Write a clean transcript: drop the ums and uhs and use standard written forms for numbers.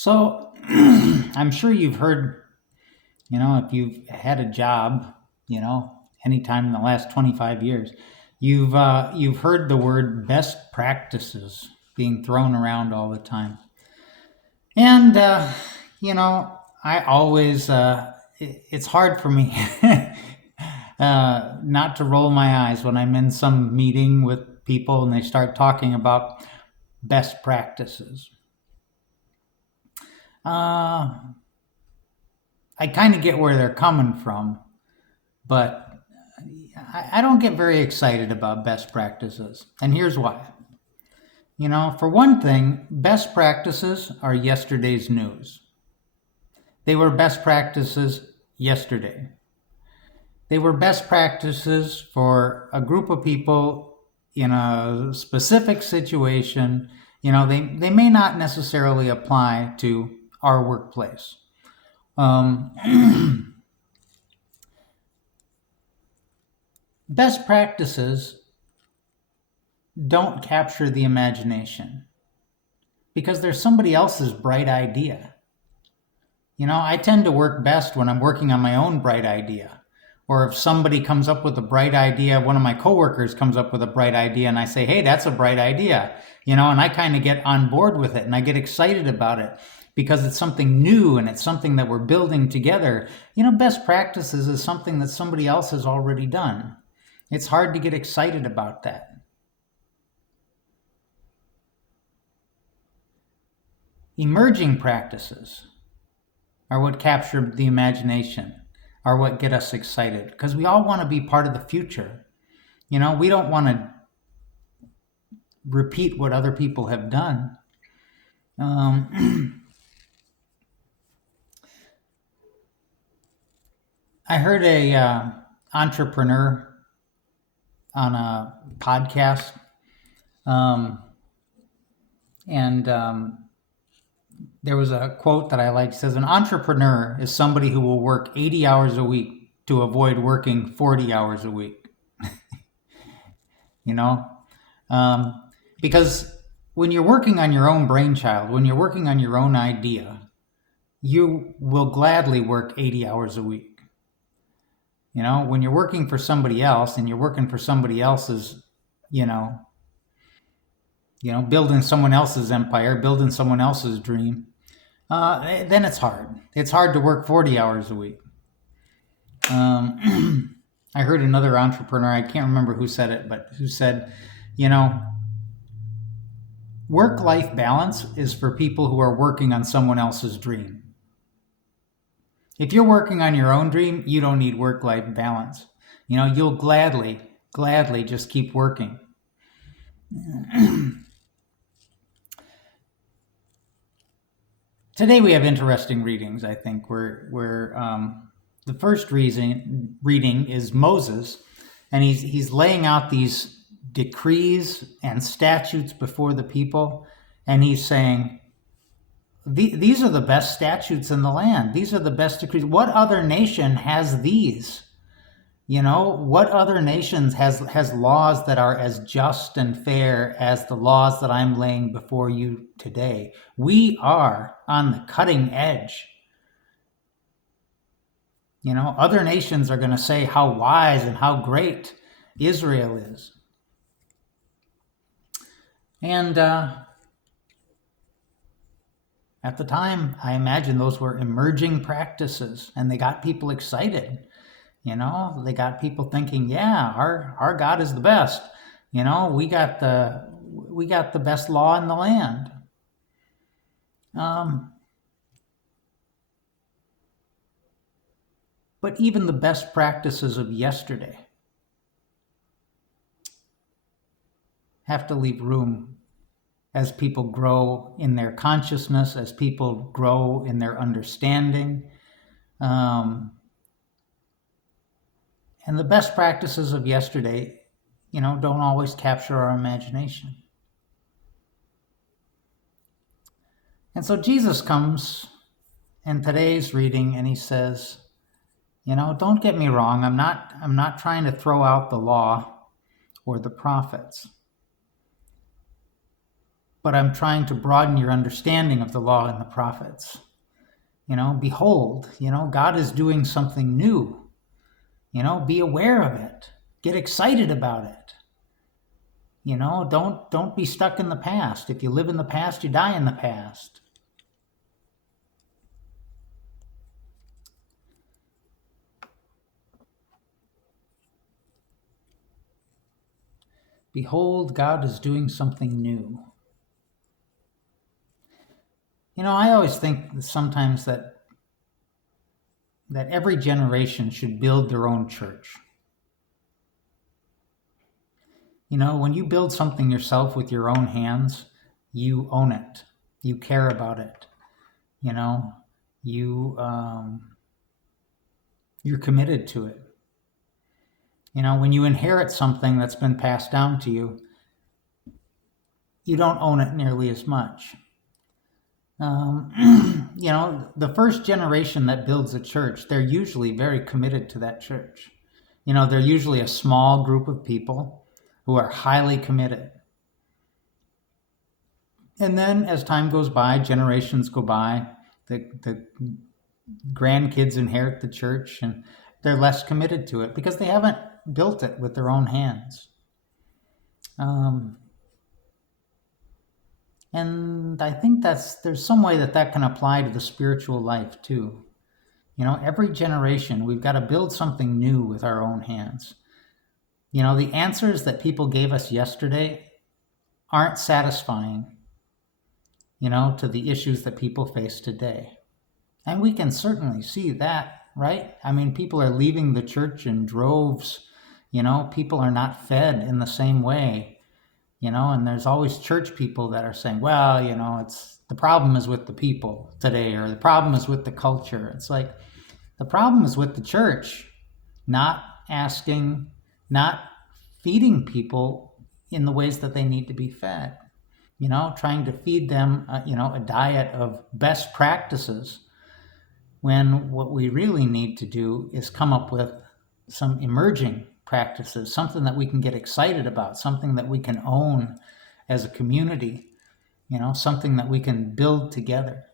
So I'm sure you've heard, if you've had a job, anytime in the last 25 years, you've heard the word best practices being thrown around all the time. And I always it's hard for me not to roll my eyes when I'm in some meeting with people and they start talking about best practices. I kind of get where they're coming from, but I don't get very excited about best practices. And here's why. For one thing, best practices are yesterday's news. They were best practices yesterday. They were best practices for a group of people in a specific situation. They may not necessarily apply to our workplace. Best practices don't capture the imagination because there's somebody else's bright idea. I tend to work best when I'm working on my own bright idea. Or if somebody comes up with a bright idea, one of my coworkers comes up with a bright idea and I say, hey, that's a bright idea, and I kind of get on board with it and I get excited about it because it's something new and it's something that we're building together. Best practices is something that somebody else has already done. It's hard to get excited about that. Emerging practices are what capture the imagination, are what get us excited, because we all want to be part of the future. We don't want to repeat what other people have done. I heard a entrepreneur on a podcast, and there was a quote that I liked. It says, an entrepreneur is somebody who will work 80 hours a week to avoid working 40 hours a week. Because when you're working on your own brainchild, when you're working on your own idea, you will gladly work 80 hours a week. When you're working for somebody else and you're working for somebody else's, building someone else's empire, building someone else's dream, then it's hard. It's hard to work 40 hours a week. I heard another entrepreneur, I can't remember who said it, but who said, work-life balance is for people who are working on someone else's dream. If you're working on your own dream, you don't need work-life balance. You'll gladly just keep working. Today we have interesting readings, I think, where the first reading is Moses, and he's laying out these decrees and statutes before the people, and he's saying, these are the best statutes in the land. These are the best decrees. What other nation has these? What other nations has laws that are as just and fair as the laws that I'm laying before you today? We are on the cutting edge. Other nations are going to say how wise and how great Israel is. And at the time, I imagine those were emerging practices, and they got people excited. They got people thinking, yeah, our God is the best. We got the best law in the land. But even the best practices of yesterday have to leave room as people grow in their consciousness, as people grow in their understanding. And the best practices of yesterday, don't always capture our imagination. And so Jesus comes in today's reading and he says, don't get me wrong, I'm not trying to throw out the law or the prophets. but I'm trying to broaden your understanding of the law and the prophets. Behold, God is doing something new. Be aware of it. Get excited about it. Don't be stuck in the past. If you live in the past, you die in the past. Behold, God is doing something new. I always think sometimes that every generation should build their own church. When you build something yourself with your own hands, you own it. You care about it. You you're committed to it. When you inherit something that's been passed down to you, you don't own it nearly as much. The first generation that builds a church, they're usually very committed to that church. They're usually a small group of people who are highly committed. And then as time goes by, generations go by, the grandkids inherit the church and they're less committed to it because they haven't built it with their own hands. And I think there's some way that can apply to the spiritual life too. Every generation, we've got to build something new with our own hands. The answers that people gave us yesterday aren't satisfying, to the issues that people face today. And we can certainly see that, right? I mean, people are leaving the church in droves. People are not fed in the same way, and there's always church people that are saying, well, it's the problem is with the people today, or the problem is with the culture. It's like, the problem is with the church, not feeding people in the ways that they need to be fed. Trying to feed them, a diet of best practices, when what we really need to do is come up with some emerging practices, something that we can get excited about, something that we can own as a community, something that we can build together.